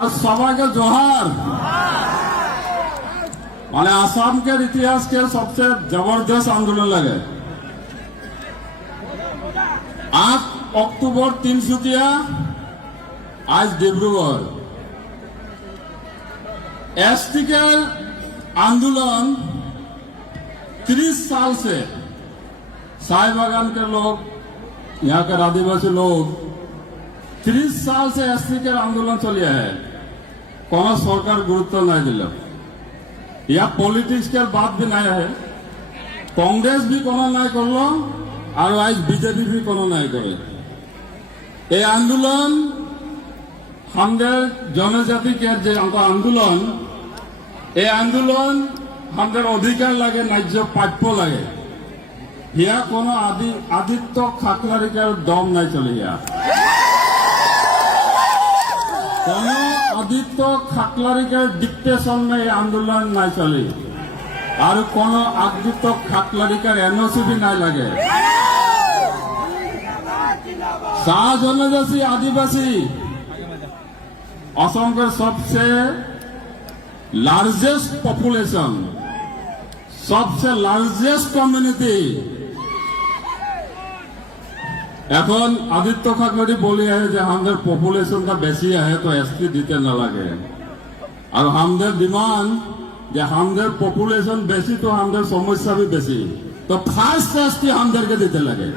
সবাইকে জোহার। মানে आसाम के इतिहास के सबसे जबरदस्त आंदोलन लगे 8 अक्टूबर तिनसुकिया, आज डिब्रूगढ़। एसटी के आंदोलन 30 साल से साय बागान के लोग, यहाँ के आदिवासी लोग 30 साल से एसटी के आंदोलन चलिए है, कोनो सरकार गुरुत्व नहीं दिल। या पॉलिटिक्स के बात भी नहीं है, कांग्रेस भी कोनो नहीं करलो और आज बीजेपी भी कोनो नहीं करे। ये आंदोलन हमारे जनजाति के जो आंदोलन, ये आंदोलन हमारे अधिकार लगे, न्याय प्राप्य लगे। यहाँ कोनो आदित्य खाकलारी के दम नहीं चले। कोनो आदित्य खाकलारी के डिक्टेशन में ये आंदोलन नहीं चले और कोनो आदित्य खाकलारी का एनओसी भी नहीं लगे। शाह जनजाति आदिवासी असम के सबसे लार्जेस्ट पॉपुलेशन, सबसे लार्जेस्ट कम्युनिटी। এখন আদিত্য খাকলারি বলি है যে আমাদের পপুলেশন का বেশি है तो एसटी দিতে না লাগে। আর আমাদের ডিমান্ড যে আমাদের পপুলেশন বেশি তো আমাদের সমস্যা भी বেশি, তো ফার্স্ট एसटी আমাদেরকে দিতে লাগে।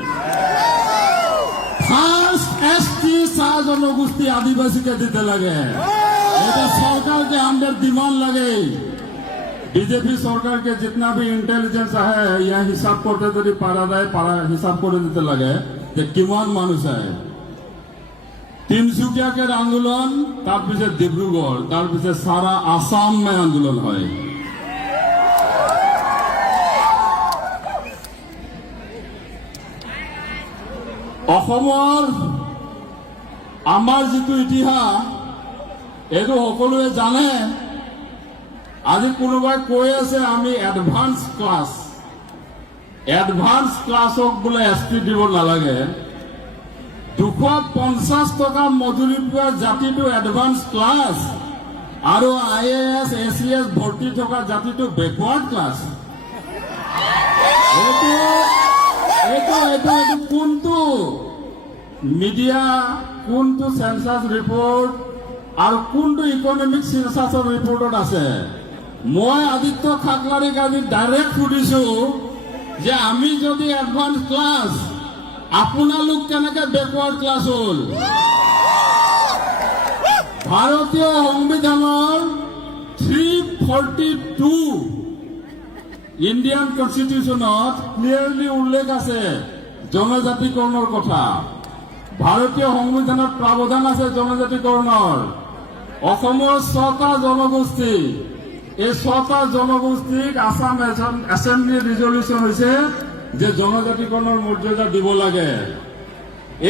ফার্স্ট एसटी শাহ জনগোষ্ঠী আদিবাসীকে দিতে লাগে। এটা সরকারকে আমাদের ডিমান্ড লাগে। बीजेपी सरकार के जितना भी इंटेलिजेंस है यह हिसाब करते यदि पारा जाए, पारा हिसाब कर दीते लगे किमान मानुष है। तिनसुकिया के आंदोलन तार पीछे डिब्रूगढ़, तार पीछे सारा आसाम में आंदोलन है। आमार जितु इतिहास एटु सकलोए जाने। आज कोनोबाई কৈ আছে আমি এডভান্স ক্লাছক বোলে এসটি দিব নালাগে। 250 টকা মজুৰি পোৱা জাতিটো এডভান্স ক্লাছ আৰু আইএএস এসিএস ভৰ্তি থকা জাতিটো বেকৱাৰ্ড ক্লাছ। এইটো কোনটো মিডিয়া, কোনটো সেন্সাস ৰিপৰ্ট আৰু কোনটো ইকনমিক সেন্সাসৰ ৰিপৰ্টত আছে? मैं आदित्य खाकलारिक आज डायरेक्ट सुधिছো যে আমি যদি एडवांस क्लास आपनालोक केनेके बैकवर्ड क्लास हल। भारतीय संविधाনৰ 342 इंडियन कन्स्टिट्यूशनत क्लियरली उल्लेख আছে जनजातिकৰণৰ কথা। भारतीय संविधानत प्रावधान আছে जनजातिकৰণৰ। অসমৰ 6টা জনগোষ্ঠী, এই 6টা জনগোষ্ঠীক আসাম এসেম্বলি রিজলিউশন হয়েছে যে জনজাতিকরণের মর্যাদা দিব লাগে।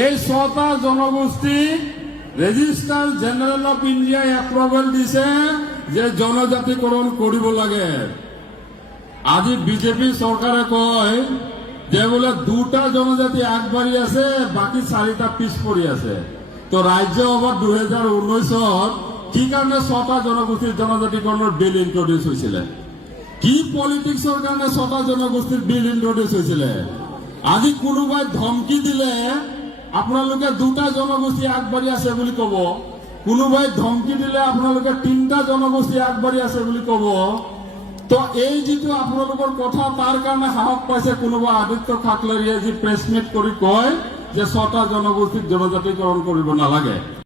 এই 6টা জনগোষ্ঠী রেজিস্টার জেনারেল অফ ইন্ডিয়া এপ্রুভেল দিছে যে জনজাতিকরণ করিব লাগে। আজি বিজেপি সরকারে কয় যে বলে 2টা জনজাতি আগবাড়ি আছে, বাকি 4টা পিছ পড়ি আছে। তো রাজ্য সভাত 2019 কি কারণে 6টা জনগোষ্ঠীর জনজাতিকরণের বিল ইন্ট্রোডিউস হয়েছিল? কি পলিটিক্সের কারণে 6টা জনগোষ্ঠীর বিল ইন্ট্রোডিউস হয়েছিল? আজি কোনোবাই ধমকি দিলে আপনালোকে 2টা জনগোষ্ঠী আগবাড়ি আছে বুলি কব, কোনোবাই ধমকি দিলে আপনালোকে 3টা জনগোষ্ঠী আগবাড়ি আছে বুলি কব। তো এই যেটো আপনালোকৰ কথা তাৰ কাৰণে সাহস পাইছে কোনোবা আদিত্য খাকলাৰিয়ে যে প্ৰেস মিট কৰি কয় যে 6টা জনগোষ্ঠীক জনজাতিকৰণ কৰিব নালাগে।